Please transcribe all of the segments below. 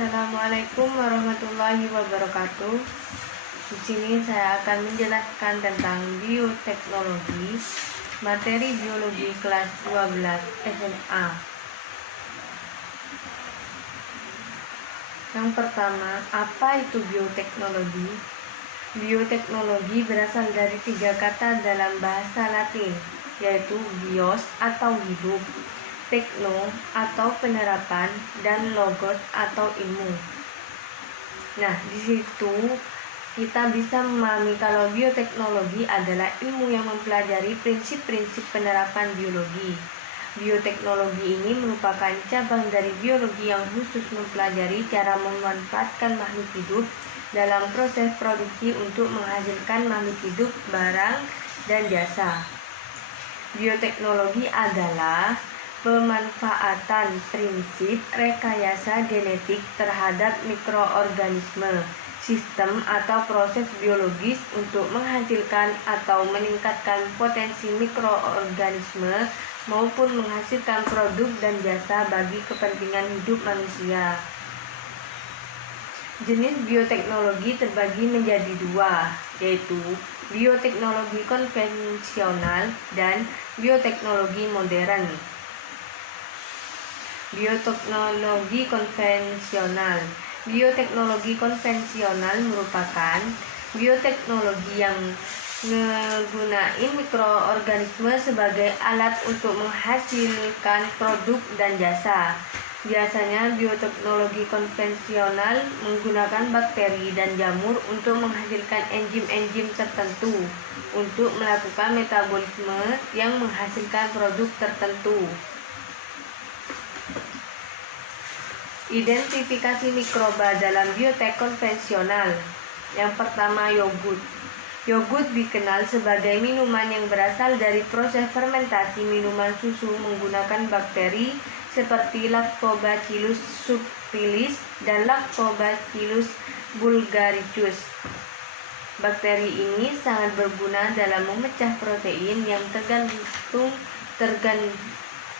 Assalamualaikum warahmatullahi wabarakatuh. Di sini saya akan menjelaskan tentang bioteknologi, materi biologi kelas 12 SMA. Yang pertama, apa itu bioteknologi? Bioteknologi berasal dari 3 kata dalam bahasa Latin, yaitu bios atau hidup, tekno atau penerapan, dan logos atau ilmu. Nah, di situ kita bisa memahami kalau bioteknologi adalah ilmu yang mempelajari prinsip-prinsip penerapan biologi. Bioteknologi ini merupakan cabang dari biologi yang khusus mempelajari cara memanfaatkan makhluk hidup dalam proses produksi untuk menghasilkan makhluk hidup, barang, dan jasa. Bioteknologi adalah pemanfaatan prinsip rekayasa genetik terhadap mikroorganisme, sistem atau proses biologis untuk menghasilkan atau meningkatkan potensi mikroorganisme maupun menghasilkan produk dan jasa bagi kepentingan hidup manusia. Jenis bioteknologi terbagi menjadi 2, yaitu bioteknologi konvensional dan bioteknologi modern. Bioteknologi konvensional. Bioteknologi konvensional merupakan bioteknologi yang menggunakan mikroorganisme sebagai alat untuk menghasilkan produk dan jasa. Biasanya bioteknologi konvensional menggunakan bakteri dan jamur untuk menghasilkan enzim-enzim tertentu untuk melakukan metabolisme yang menghasilkan produk tertentu. Identifikasi mikroba dalam biotek konvensional. Yang pertama, yogurt. Yogurt dikenal sebagai minuman yang berasal dari proses fermentasi minuman susu menggunakan bakteri seperti Lactobacillus subtilis dan Lactobacillus bulgaricus. Bakteri ini sangat berguna dalam memecah protein yang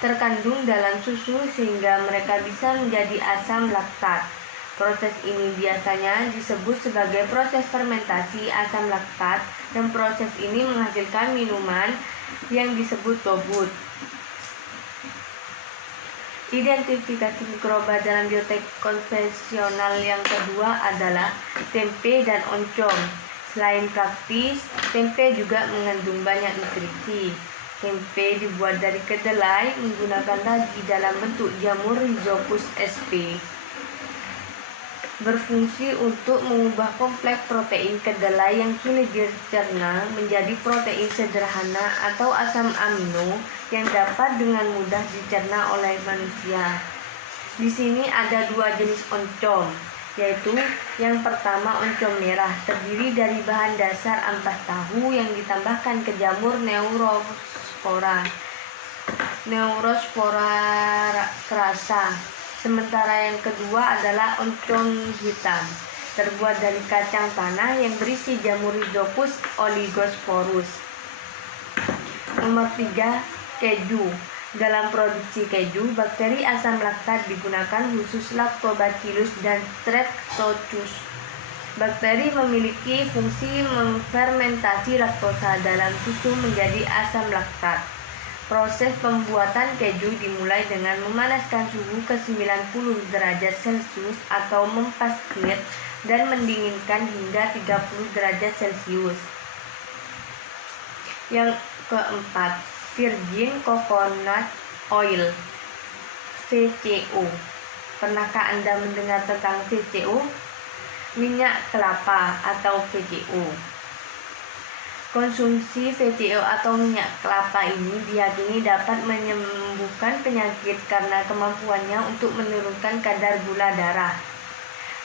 terkandung dalam susu sehingga mereka bisa menjadi asam laktat. Proses ini biasanya disebut sebagai proses fermentasi asam laktat dan proses ini menghasilkan minuman yang disebut yogurt. Identifikasi mikroba dalam biotek konvensional yang kedua adalah tempe dan oncom. Selain praktis, tempe juga mengandung banyak nutrisi. Tempe dibuat dari kedelai menggunakan ragi dalam bentuk jamur Rhizopus sp. Berfungsi untuk mengubah kompleks protein kedelai yang sulit dicerna menjadi protein sederhana atau asam amino yang dapat dengan mudah dicerna oleh manusia. Di sini ada 2 jenis oncom, yaitu yang pertama oncom merah, terdiri dari bahan dasar ampas tahu yang ditambahkan ke jamur Neurospora crassa. Sementara yang kedua adalah oncom hitam, terbuat dari kacang tanah yang berisi jamur Rhizopus oligosporus. Nomor 3, keju. Dalam produksi keju, bakteri asam laktat digunakan khusus Lactobacillus dan Streptococcus. Bakteri memiliki fungsi memfermentasi laktosa dalam susu menjadi asam laktat. Proses pembuatan keju dimulai dengan memanaskan suhu ke 90 derajat Celcius atau mempastir dan mendinginkan hingga 30 derajat Celcius. Yang keempat, virgin coconut oil (VCO). Pernahkah Anda mendengar tentang VCO? Minyak kelapa atau VCO. Konsumsi VCO atau minyak kelapa ini diyakini dapat menyembuhkan penyakit karena kemampuannya untuk menurunkan kadar gula darah,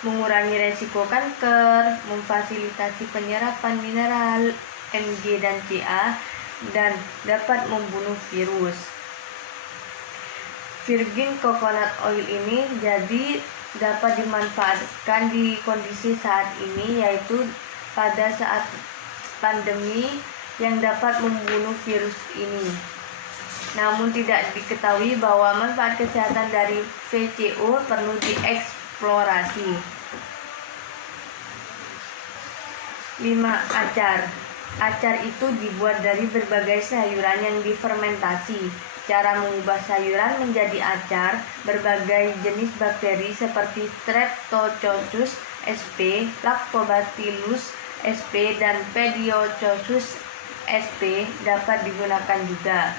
mengurangi resiko kanker, memfasilitasi penyerapan mineral Mg dan Ca, dan dapat membunuh virus. Virgin coconut oil ini jadi dapat dimanfaatkan di kondisi saat ini, yaitu pada saat pandemi yang dapat membunuh virus ini. Namun tidak diketahui bahwa manfaat kesehatan dari VCO perlu eksplorasi. 5. Acar. Acar itu dibuat dari berbagai sayuran yang difermentasi. Cara mengubah sayuran menjadi acar, berbagai jenis bakteri seperti Streptococcus sp, Lactobacillus sp, dan Pediococcus sp dapat digunakan juga.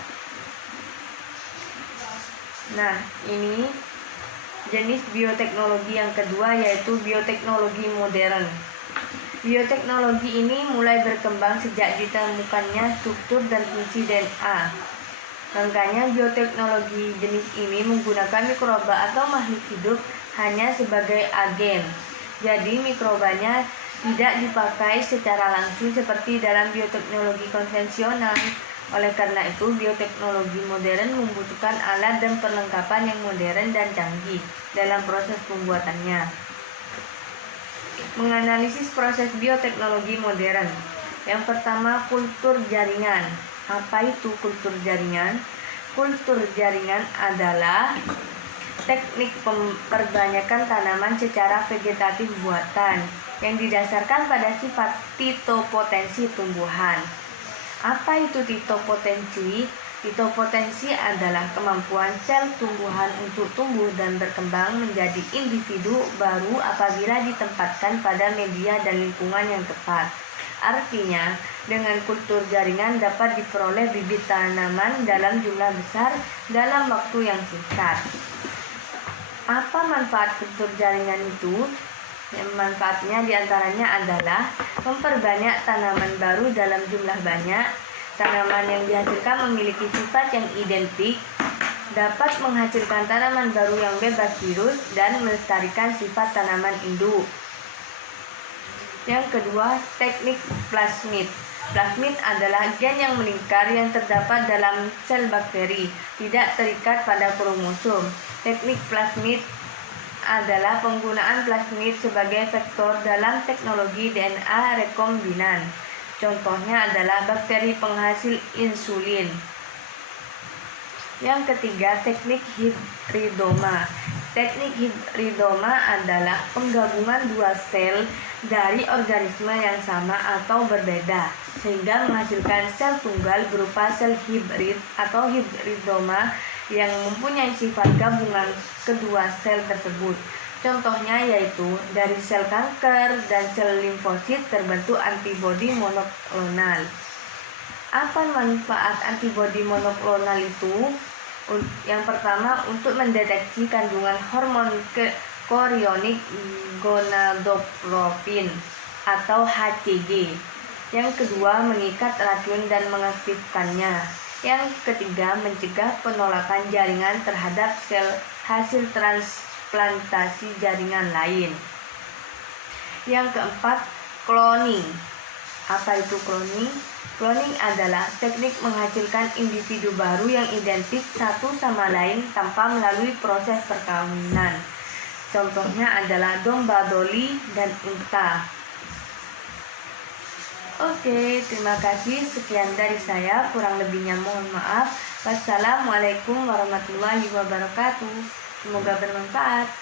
Nah, ini jenis bioteknologi yang kedua, yaitu bioteknologi modern. Bioteknologi ini mulai berkembang sejak ditemukannya struktur dan fungsi DNA. Makanya bioteknologi jenis ini menggunakan mikroba atau makhluk hidup hanya sebagai agen. Jadi mikrobanya tidak dipakai secara langsung seperti dalam bioteknologi konvensional. Oleh karena itu, bioteknologi modern membutuhkan alat dan perlengkapan yang modern dan canggih dalam proses pembuatannya. Menganalisis proses bioteknologi modern. Yang pertama, kultur jaringan. Apa itu kultur jaringan? Kultur jaringan adalah teknik perbanyakan tanaman secara vegetatif buatan yang didasarkan pada sifat fitopotensi tumbuhan. Apa itu fitopotensi? Fitopotensi adalah kemampuan sel tumbuhan untuk tumbuh dan berkembang menjadi individu baru apabila ditempatkan pada media dan lingkungan yang tepat. Artinya, dengan kultur jaringan dapat diperoleh bibit tanaman dalam jumlah besar dalam waktu yang singkat. Apa manfaat kultur jaringan itu? Manfaatnya diantaranya adalah memperbanyak tanaman baru dalam jumlah banyak. Tanaman yang dihasilkan memiliki sifat yang identik, dapat menghasilkan tanaman baru yang bebas virus, dan melestarikan sifat tanaman induk. Yang kedua, teknik plasmid. Plasmid adalah gen yang melingkar yang terdapat dalam sel bakteri, tidak terikat pada kromosom. Teknik plasmid adalah penggunaan plasmid sebagai vektor dalam teknologi DNA rekombinan. Contohnya adalah bakteri penghasil insulin. Yang ketiga, teknik hibridoma. Teknik hibridoma adalah penggabungan dua sel dari organisme yang sama atau berbeda, sehingga menghasilkan sel tunggal berupa sel hibrid atau hibridoma yang mempunyai sifat gabungan kedua sel tersebut. Contohnya yaitu dari sel kanker dan sel limfosit terbentuk antibodi monoklonal. Apa manfaat antibodi monoklonal itu? Yang pertama, untuk mendeteksi kandungan hormon chorionic gonadotropin atau HCG. Yang kedua, mengikat racun dan mengaktifkannya. Yang ketiga, mencegah penolakan jaringan terhadap sel hasil transplantasi jaringan lain. Yang keempat, cloning. Apa itu cloning? Cloning adalah teknik menghasilkan individu baru yang identik satu sama lain tanpa melalui proses perkawinan. Contohnya adalah domba Dolly dan unta. Oke, terima kasih. Sekian dari saya. Kurang lebihnya mohon maaf. Wassalamualaikum warahmatullahi wabarakatuh. Semoga bermanfaat.